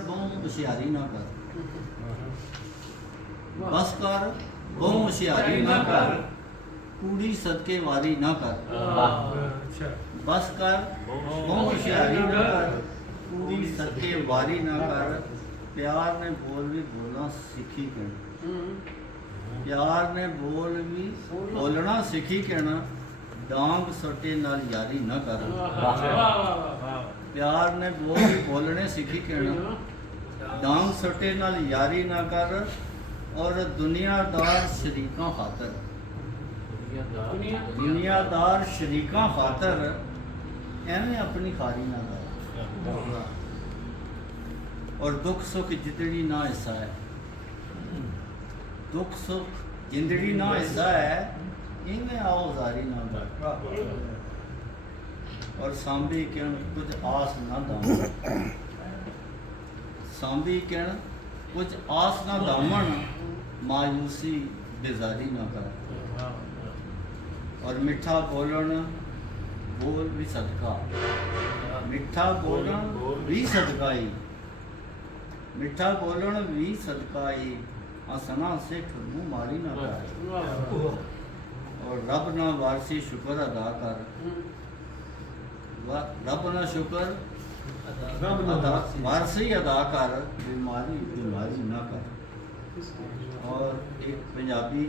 ਬਹੁ ਹੁਸ਼ਿਆਰੀ ਨਾ ਕਰ, ਬਸ ਕਰ ਬਹੁ ਹੁਸ਼ਿਆਰੀ ਨਾ ਕਰ, ਕੂੜੀ ਸਦਕੇ ਵਾਰੀ ਨਾ ਕਰ। बस कर बहु होशियारी ना कर, कूड़ी सदके वारी ना कर। प्यार ने बोल भी बोलना सीखी कहना, प्यार ने बोल भी बोलना सीखी कहना, डांग सटे नाल यारी ना कर। प्यार ने बोल भी बोलने सीखी कहना, डांग सटे नाल यारी ना कर। और दुनियादार शरीका खातर, दुनियादार शरीका खातर एवं अपनी खारी ना कर। और दुख सुख जिंदड़ी ना हिस्सा है, दुख सुख जिंदड़ी ना हिस्सा है, इनमें आओ जारी ना कर। और सांभी कण कुछ आस ना दामन, सांभी कण कुछ आस ना दामन, मायूसी बेजारी ना कर। और मिठा बोलन बोल भी सदका, मिठा बोलन भी सदकाई, मिठा बोलन भी सदकाई, हसना से मुँह मारी ना कर। और रब ना वारसी शुक्र अदा कर, रब ना शुक्र वारसी अदा कर, बीमारी बीमारी ना कर। और एक पंजाबी